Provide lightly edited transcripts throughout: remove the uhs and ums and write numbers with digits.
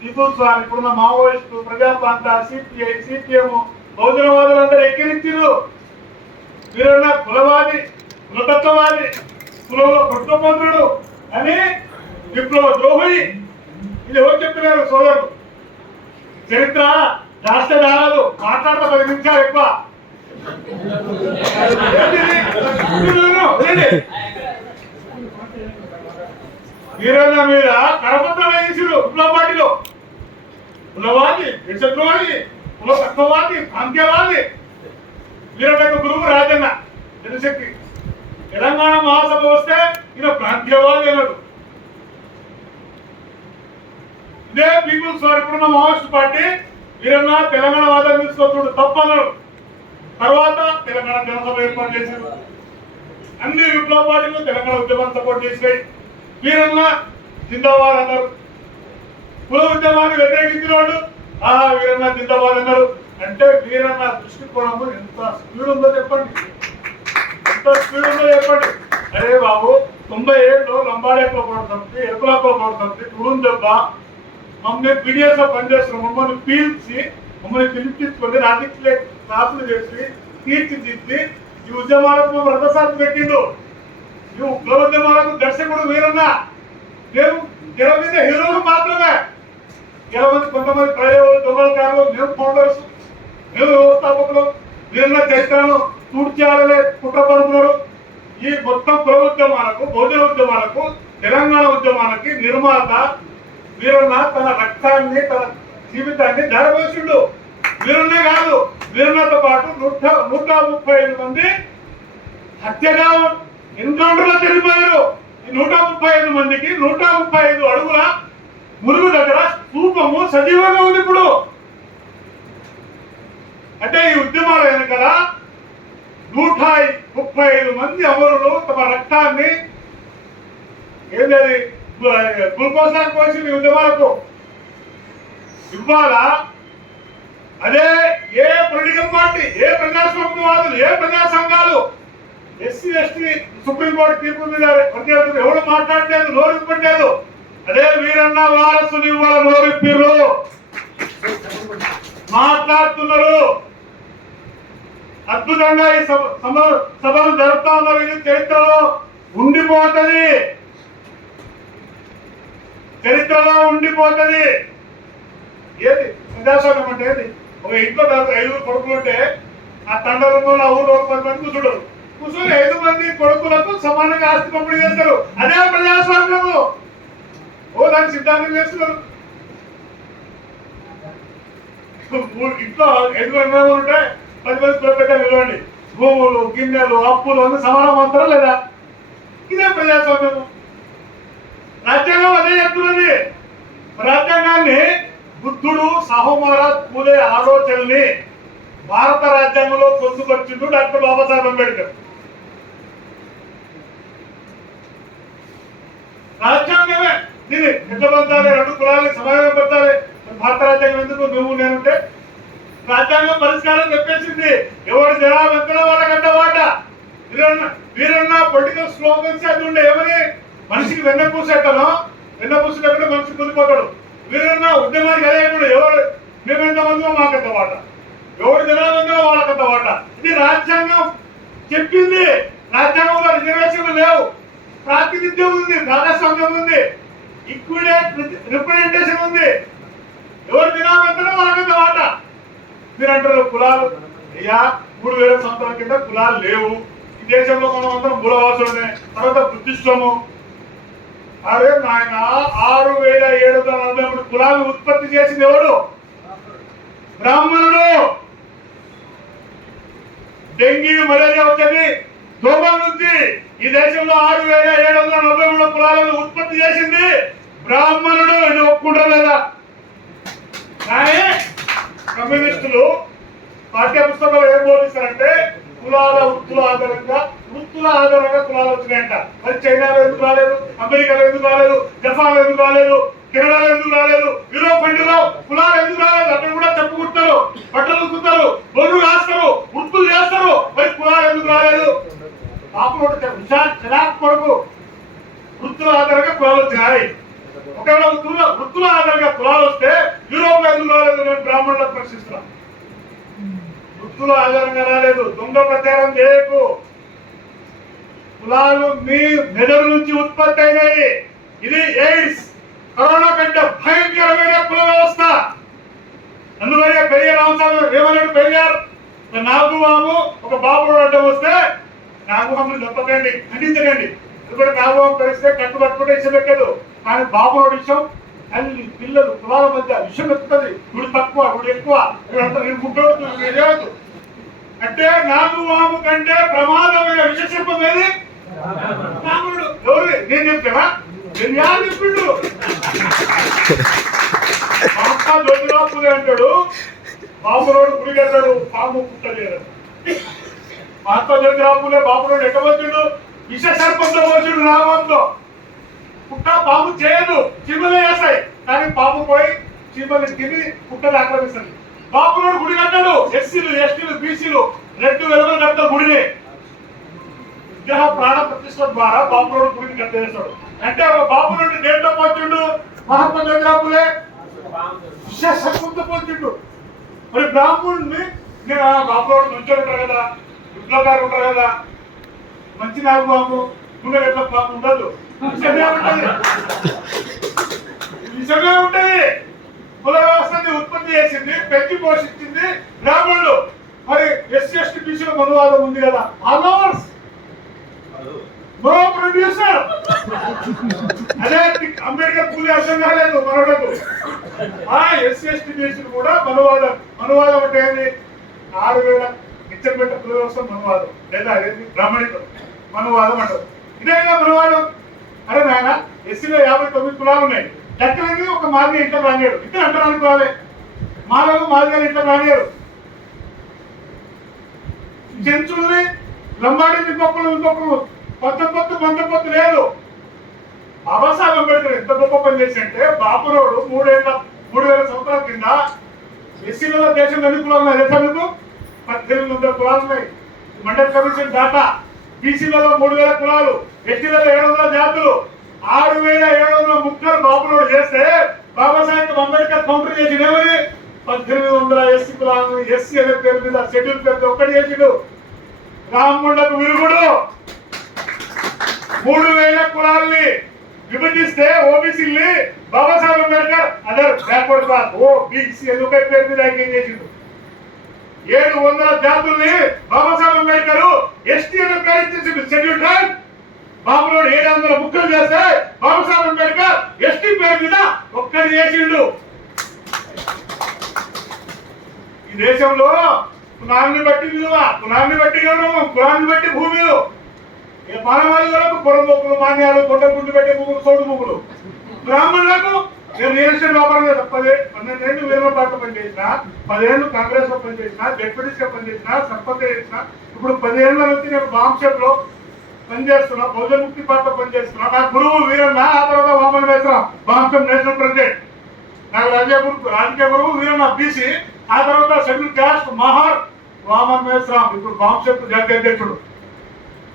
Peoples వారు ఇప్పుడున్న Maoist ప్రజాప్రాంత CPI CPM బహుజనవాదులందరూ ఎక్కిరించారు. Veeranna కులవాది కులతత్వవాది కులంలో కొట్టుకోపోతుడు అని విప్లవ ద్రోహి. ఇది ఎవరు చెప్తున్నారు సోదరులు? చరిత్ర రాష్ట్ర దారాలు మాట్లాడతా 10 నిమిషాలు ఎక్కువ. వీరన్న మీద కరపత్రం వేయించారు విప్లవ పార్టీలో. కులవాది విషద్రోహి కుల తత్వవాది ప్రాంత్యవాది. వీరన్నకు గురువు రాజన్న జనశక్తి. తెలంగాణ మహాసభ వస్తే ఈయన ప్రాంతీయవాది అన్నాడు. ఇదే పీపుల్స్ వారు ఇప్పుడున్న మావోయిస్ట్ పార్టీ వీరన్న తెలంగాణ వాదం తీసుకోవచ్చుడు తప్పన్నారు. తర్వాత తెలంగాణ జనసభ ఏర్పాటు చేశారు. అన్ని విప్లవ పార్టీలు తెలంగాణ ఉద్యమాన్ని సపోర్ట్ చేసినాయి. వీరన్న జిందాబాద్ అన్నారు. కుల ఉద్యమాన్ని వ్యతిరేకించిన వాళ్ళు వీరన్న జిందాబాద్ అన్నారు. అంటే వీరన్న దృష్టికోణము ఎంత స్పీడ్ ఉందో చెప్పండి, ఎంత స్పీడ్ ఉందో చెప్పండి. అరే బాబు 90 ఏళ్ళు లంబాడేకో పడుతుంది, ఎరుకులాకో పడుతుంది, తుడుం దెబ్బ మమ్మల్ని పీడిఎస్ లో పనిచేస్తున్నాం. మమ్మల్ని పీల్చి మమ్మల్ని పిలిపించుకొని రాజకీయ క్లాసులు చేసి తీర్చిదిద్ది ఈ ఉద్యమాలకు రథసాధి పెట్టిండు. ఈ కుల ఉద్యమాలకు దర్శకుడు వీరన్న. మేము తెర మీద హీరోలు మాత్రమే. కొంతమంది ప్రయోగాలు దొంగలకారులు, మేము ఫౌండర్స్, మేము వ్యవస్థాపకులు. వీరన్న చరిత్రను పూర్తియాలనే కుట్రపడుతున్నారు. ఈ మొత్తం కుల ఉద్యమాలకు బహుజన ఉద్యమాలకు తెలంగాణ ఉద్యమానికి నిర్మాత వీరన్న తన రక్తాన్ని తన జీవితాన్ని ధారపోసిండు. వీరన్నే కాదు, వీరన్నతో పాటు 135 మంది హత్యగా ఎన్కౌంటర్ లో చనిపోయారు. ఈ 135 మందికి 135 అడుగుల మురుగు దగ్గర స్తూపము సజీవంగా ఉంది ఇప్పుడు. అంటే ఈ ఉద్యమాల వెనుకల 135 మంది అమరులు తమ రక్తాన్ని ఏదది గ్లూకోసాన్ని పోసి ఈ ఉద్యమాలకు ఇవ్వాలా. అదే ఏ పొలిటికల్ పార్టీ, ఏ ప్రజాస్వామ్యవాదులు, ఏ ప్రజా సంఘాలు ఎస్సీ ఎస్టీ సుప్రీంకోర్టు తీర్పు మీద ఎవరు మాట్లాడలేదు, నోరిప్పట్లేదు. అదే వీరన్న వారసులు ఇవాళ నోరిప్పిర్రు, మాట్లాడుతున్నారు. అద్భుతంగా ఈ సభలు జరుపుతా ఉన్నారు. ఇది చరిత్రలో ఉండిపోతుంది, చరిత్రలో ఉండిపోతుంది. ఏది ప్రజాస్వామ్యం అంటే ఏది? ఒక ఇంట్లో 5 కొడుకులు ఉంటే ఆ తండ్రులు ఆ ఊళ్ళో 10 మంది కూర్చుంటారు. కూర్చొని 5 మంది కొడుకులకు సమానంగా ఆస్తి పంపిణీ చేస్తారు. అదే ప్రజాస్వామ్యము. దానికి సిద్ధాంతం చేస్తున్నారు. ఇంట్లో 5 మంది ఉంటే 10 మంది పెద్ద నిలవండి. భూములు గిన్నెలు అప్పులు అన్ని సమానం అంటారా లేదా? ఇదే ప్రజాస్వామ్యము. రాజ్యాంగం అదే చెప్తున్నది. రాజ్యాంగాన్ని బుద్ధుడు సాహుమహారాజ్ పూలే ఆలోచనల్ని భారత రాజ్యాంగంలో పొందుపరిచిండు డాక్టర్ బాబాసాహెబ్ అంబేద్కర్. రాజ్యాంగమే దీన్ని ఎట్లా పొందాలి, 2 కులాలని సమానంగా పొందాలి. భారత రాజ్యాంగం ఎందుకు నువ్వు నేనుంటే రాజ్యాంగం పరిష్కారం చెప్పేసింది. ఎవరు జనాలు ఎంతలో వాళ్ళకంట వాట. వీరన్న పొలిటికల్ స్లోగన్స్ అది ఉండే ఏమని మనిషికి వెన్నపూసేటనో వెన్నపూసేటప్పుడు మనిషి కుదిపోతాడు. వీరన్న ఉద్యమానికి అదే ఎవరు మేమెంతమందో మాకంత వాట, ఎవరు జనాలందో వాళ్ళకంత వాట. ఇది రాజ్యాంగం చెప్పింది. రాజ్యాంగంలో రిజర్వేషన్లు లేవు, ప్రాతినిధ్యం ఉంది, భాగస్వామ్యం ఉంది, ఈక్విడేట్ రిప్రజెంటేషన్ ఉంది. ఎవరు జనాలందో వాళ్ళకంత వాట. మీరంటారు కులాలు. అయ్యా 3000 సంవత్సరాల కింద కులాలు లేవు. ఈ దేశంలో మనం అందరం మూలవాసులనే. తర్వాత బుద్ధిస్టము. అరే నాయన 6743 కులాలు ఉత్పత్తి చేసింది ఎవడు? బ్రాహ్మణుడు. డెంగీ మలేరియా వచ్చేది దోమ నుంచి. ఈ దేశంలో 6743 కులాలను ఉత్పత్తి చేసింది బ్రాహ్మణుడు. ఇది ఒప్పుకుంటారు లేదా? కానీ కమ్యూనిస్టులు పాఠ్య పుస్తకాలు ఏం బోధిస్తారంటే వృత్తుల ఆధారంగా కులాలు వచ్చినాయంట. మరి చైనాలో ఎందుకు రాలేదు, అమెరికాలో ఎందుకు రాలేదు, జపాన్లో ఎందుకు రాలేదు, కెనడాలో ఎందుకు రాలేదు, యూరోప్ కంట్రీలో కులాలు ఎందుకు రాలేదు? అక్కడ కూడా చెప్పుకుంటారు, బట్టలు ఉతుకుతారు, బొరుగు రాస్తారు, వృత్తులు చేస్తారు. మరి కులాలు ఎందుకు రాలేదు? పాపం కొడుకు వృత్తుల ఆధారంగా కులాలు వచ్చినాయి. ఒకవేళ వృత్తుల ఆధారంగా కులాలు వస్తే ప్రశ్నిస్తున్నాం. వృత్తుల ఆధారంగా రాలేదు. దొంగ ప్రచారం చేయకు. కులాలు మీ మెదడు నుంచి ఉత్పత్తి అయినాయి. ఇది ఎయిడ్స్, కరోనా కంటే భయంకరమైన కుల వ్యవస్థ. అందువల్ల పెరియార్ రామస్వామి ఏమన్నాడు? పెరియార్ నాగువాము ఒక బాబు అడ్డం వస్తే నాగువాములు చెప్పకండి, ఖండించకండి. ఎందుకంటే నాగువాము కలిస్తే కట్టు పట్టుకుంటే ఇష్టం ఎక్కదు. కానీ బాబు విషయం తల్లి పిల్లలు కులాల మధ్య విషయం ఎత్తుతుంది. వీడు తక్కువ, వీడు ఎక్కువ, వీడంతా నేను గుడ్డోడు అంటే నాగువాము కంటే ప్రమాదమైన విషశిల్పం ఏది? రాముడు. ఎవరు? నేను చెప్తానా? నేను యారు చెప్పిండు? జ్యోతిరావు పూలే అంటాడు, బాబురోడు గుడి కట్టాడు, పాము పుట్టలేదు. మహాత్మా జ్యోతిరావు పూలే బాబురోడు ఎట్టవచ్చుడు? విష సర్పంతో వచ్చుడు. రామంతో పుట్ట పాము చేయదు, చీమలే వేస్తాయి. కానీ పాము పోయి చీమలు తిని పుట్టలు ఆక్రమిస్తుంది. బాబురోడు గుడి కట్టాడు. ఎస్సీలు, ఎస్టీలు, బీసీలు రెండు వెలుగులు కట్టారు గుడిని. విగ్రహ ప్రాణ ప్రతిష్ట ద్వారా బాబురోడు గుడిని కట్టేస్తాడు. అంటే ఒక బాబు నుండి దేంట్లో పోతుండు? మహాత్మా జ్యోతిరావు పూలే విష సర్పంతో పోతుండు. మరి బ్రాహ్మణుడిని నేను బాబురోడు మంచి ఉంటారు కదా, విప్లవకారు ఉంటారు కదా, మంచి నాగుబాబు నువ్వు ఎట్లా బాబు ఉండదు. విషమే ఉంటది, విషమే ఉంటది. కుల వ్యవస్థని ఉత్పత్తి చేసింది, పెంచి పోషించింది బ్రాహ్మణులు. మరి ఎస్సీ ఎస్టీ బీసీల మనువాదం ఉంది కదా, ఫాలోవర్స్, నో ప్రొడ్యూసర్. అదే అంబేద్కర్ పూలే అర్థం కాలేదు మనోడకు. ఆ ఎస్సీ ఎస్టీ బీసీలు కూడా మనువాదం. మనువాదం అంటే ఏంది? 6000 నిచ్చబెట్ట కుల వ్యవస్థ మనువాదం, లేదా అదేంటి బ్రాహ్మణికం మనువాదం అంటారు. ఇదేగా మనువాదం. అరే నాయన, ఎస్సీలో 59 కులాలు ఉన్నాయి. లెక్కలకి ఒక మాదిరి ఇంట్లో రానియాడు. ఇద్దరు అంటారు అనుకోవాలి. మాలో మాదిగా ఇంట్లో రానియారు. జంతువుల్ని లంబాడి ఇంకొకరు పొత్తు లేదు. బాబాసాహెబ్ అంబేద్కర్ ఎంత గొప్ప పని చేసిందంటే, బాపురోడు 3000 సంవత్సరాల కింద ఎస్సీలలో దేశంలో ఎన్ని కులాలు ఉన్నాయి తెలుసా మీకు? 1800 కులాలు ఉన్నాయి. Mandal commission data. బీసీలలో 3000 కులాలు, ఎస్టీలలో 700 జాతులు, 6700 ముక్కలు బాపురోడు చేస్తే బాబాసాహెబ్ అంబేద్కర్ కౌంటర్ చేసి ఏమని 1800 ఎస్సీ కులాలను ఎస్సీ అనే పేరు మీద షెడ్యూల్ పేరు ఒక్కటి చేసిండు. బ్రాహ్మణులకు విరుగుడు. 3000 కులాలని విభజిస్తే ఓబీసీని Babasaheb Ambedkar other backward class OBC ఒకే పేరు మీద ఐక్యం చేసిండు. 700 జాతుల్ని బాబాసాహెబ్ అంబేద్కర్ ఎస్టీ అనే పేరు ఇచ్చేసిండు. Schedule tribe. బాబురోడు 700 ముక్కలు చేస్తే బాబాసాహెబ్ అంబేద్కర్ ఎస్టీ పేరు మీద ఒక్కటి చేసిండు. ఈ దేశంలో కులాన్ని బట్టి విలువ, కులాన్ని బట్టి గౌరవం, కులాన్ని బట్టి భూమిలు. మానవాళులకు పొరబొక్కులు, మాన్యాలు, కొండగుండు పెట్టే భూములు, సోడు భూములు. బ్రాహ్మణులకు నేను రియల్ ఎస్టేట్ వ్యాపారం 12 ఏళ్ళు వేరే పార్టీలో పనిచేసిన, 10 ఏళ్ళు కాంగ్రెస్ లో పనిచేసిన, డెప్యూటీస్ గా పనిచేసిన, సర్పంచ్ చేసిన. ఇప్పుడు 10 ఏళ్ళ నుంచి నేను బాంషెట్ లో పనిచేస్తున్నా, బహుజన ముక్తి పార్టీలో పనిచేస్తున్నా. నా గురువు వీరన్న, ఆ తర్వాత వామన వేసరా బాంషం నేషనల్ ప్రెసిడెంట్. నాకు రాజకీయ గురువు వీరన్న బీసీ, ఆ తర్వాత షెడ్యూల్ క్యాస్ట్ మహార్ వామన్ మేశ్రామ్, ఇప్పుడు బాంషెట్ జాతీయ అధ్యక్షుడు.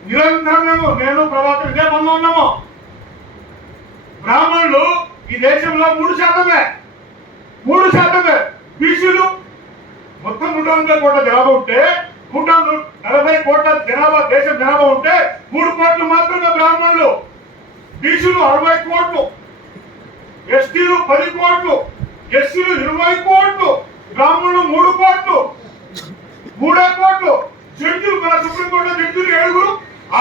నిరంతరం నేను ప్రభాకర్ ఇదే పనిలో ఉన్నాము. బ్రాహ్మణులు ఈ దేశంలో 3%. బీసీలు మొత్తం 140 కోట్ల జనాభా ఉంటే 140 కోట్ల జనాభా దేశం జనాభా ఉంటే 3 కోట్లు మాత్రమే బ్రాహ్మణులు. బీసీలు 60 కోట్లు, ఎస్టీలు 10 కోట్లు, ఎస్సీలు 20 కోట్లు, బ్రాహ్మణులు 3 కోట్లు, 3 కోట్లు. జడ్జిలు మన సుప్రీంకోర్టు జడ్జిలు 7,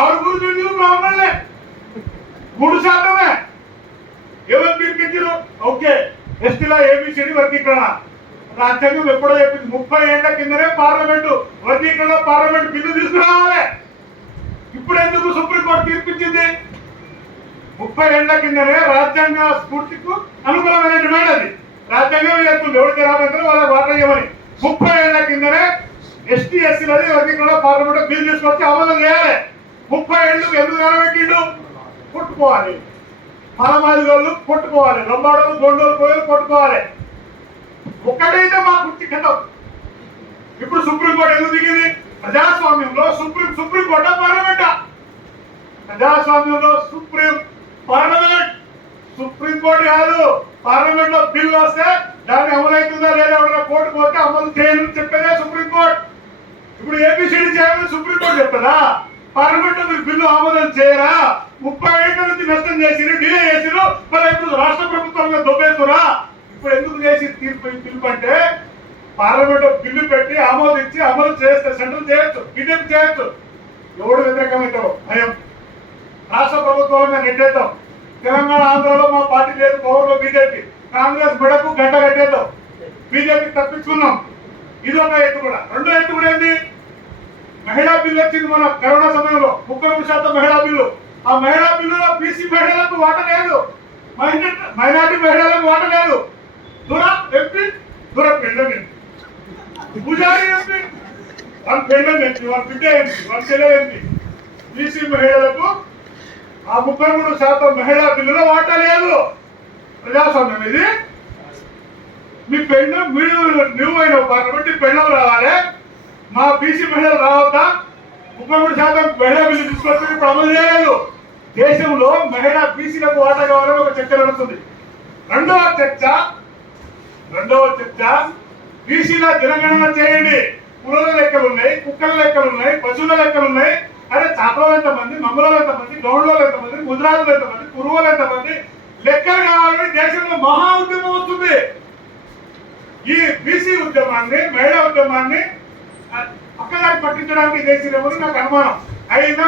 6 జడ్జిలు బ్రాహ్మణులే. 3%. ఎవరు తీర్పించారు? ఓకే, ఎస్టీలో ఏబిసిడి వర్గీకరణ రాజ్యాంగం ఎప్పుడో చెప్పింది. 30 ఏళ్ల కిందనే పార్లమెంటు వర్గీకరణ పార్లమెంట్ బిల్లు తీసుకురావాలి. ఇప్పుడు ఎందుకు సుప్రీంకోర్టు తీర్పించింది? 30 ఏళ్ల కిందనే రాజ్యాంగ స్ఫూర్తికు అనుకూలమైన డిమాండ్ అది. రాజ్యాంగం చెప్తుంది ఎవరికి రాబోతుందో వాళ్ళకి వాటా ఇవ్వమని. 30 ఏళ్ల కిందనే ఎస్టీ ఎస్సీలది వర్గీకరణ పార్లమెంట్ బిల్లు తీసుకొచ్చి అమలు చేయాలి. 30 ఏళ్ళు ఎందుకు నిలబెట్టిండు? కొట్టుకోవాలి. మానవాళి వాళ్ళు కొట్టుకోవాలి, లంబాడలు, గొండోలు, కోయలు కొట్టుకోవాలి. ఒక్కటైతే మా కుర్చీ కథం. ఇప్పుడు సుప్రీంకోర్టు ఎందుకు దిగింది? ప్రజాస్వామ్యంలో సుప్రీంకోర్టు పార్లమెంటా? ప్రజాస్వామ్యంలో సుప్రీం పార్లమెంట్ సుప్రీంకోర్టు కాదు, పార్లమెంట్ లో బిల్లు వస్తే దాన్ని అమలవుతుందా లేదా కోర్టుకు పోతే అమలు చేయాలని చెప్పేదే సుప్రీంకోర్టు. ఇప్పుడు ఏపీసీడీ చేయాలని సుప్రీంకోర్టు చెప్తుందా? పార్లమెంట్ లో మీరు బిల్లు ఆమోదం చేయరా? 30 ఏళ్ల నుంచి నష్టం చేసిరు, డిలే చేసిరు, మరి ఇప్పుడు రాష్ట్ర ప్రభుత్వంగా దొబ్బేస్తురా. ఇప్పుడు ఎందుకు చేసి పిలుపు అంటే పార్లమెంట్ బిల్లు పెట్టి ఆమోదించి అమలు చేస్తే సెంట్రల్ చేయొచ్చు, బీజేపీ చేయొచ్చు. ఎవడు వ్యతిరేకమవుతావు భయం. రాష్ట్ర ప్రభుత్వంగా నెట్టేద్దాం. తెలంగాణ ఆంధ్రలో మా పార్టీ లేదు, పవర్ లో బీజేపీ. కాంగ్రెస్ బిడకు గంట కట్టేద్దాం. బీజేపీ తప్పించుకున్నాం. ఇది ఒక ఎత్తు కూడా. రెండో ఎత్తు కూడా ఏంది? మహిళా బిల్లు వచ్చింది మన కరోనా సమయంలో, 33% మహిళా బిల్లు. ఆ మహిళా బిల్లులో బీసీ మహిళలకు వాట లేదు, మైనార్టీ మహిళలకు వాట లేదు. దూర ఎంపీ దూర పెండండి, పూజారి ఎంపీ వాళ్ళ పెండండి ఎంపీ, వాళ్ళ బిడ్డ ఎంపీ, వాళ్ళ చెల్లె ఎంపీ. బీసీ మహిళలకు ఆ 33% మహిళా బిల్లులో వాటా లేదు. ప్రజాస్వామ్యం ఇది. మీ పెండం మీరు నువ్వు అయిన కాబట్టి పెండం రావాలి, మా బీసీ మహిళలు రావద్దా? 33% మహిళా బిల్లు తీసుకొచ్చి ఇప్పుడు అమలు చేయలేదు. దేశంలో మహిళా బీసీలకు వాటా కావాలని ఒక చర్చ నడుస్తుంది. రెండవ చర్చ బీసీల జనగణన చేయండి. పులుల లెక్కలు ఉన్నాయి, కుక్కల లెక్కలు ఉన్నాయి, పశువుల లెక్కలు ఉన్నాయి. అరే చాపలు ఎంతమంది, మమ్మలు ఎంతమంది, గౌండ్లు ఎంతమంది, ముద్రాజులు ఎంతమంది, కురువులు ఎంతమంది, లెక్కలు కావాలని దేశంలో మహా ఉద్యమం వస్తుంది. ఈ బీసీ ఉద్యమాన్ని, మహిళా ఉద్యమాన్ని పక్కదారి పట్టించడానికి చేసినప్పుడు నాకు అనుమానం అయినా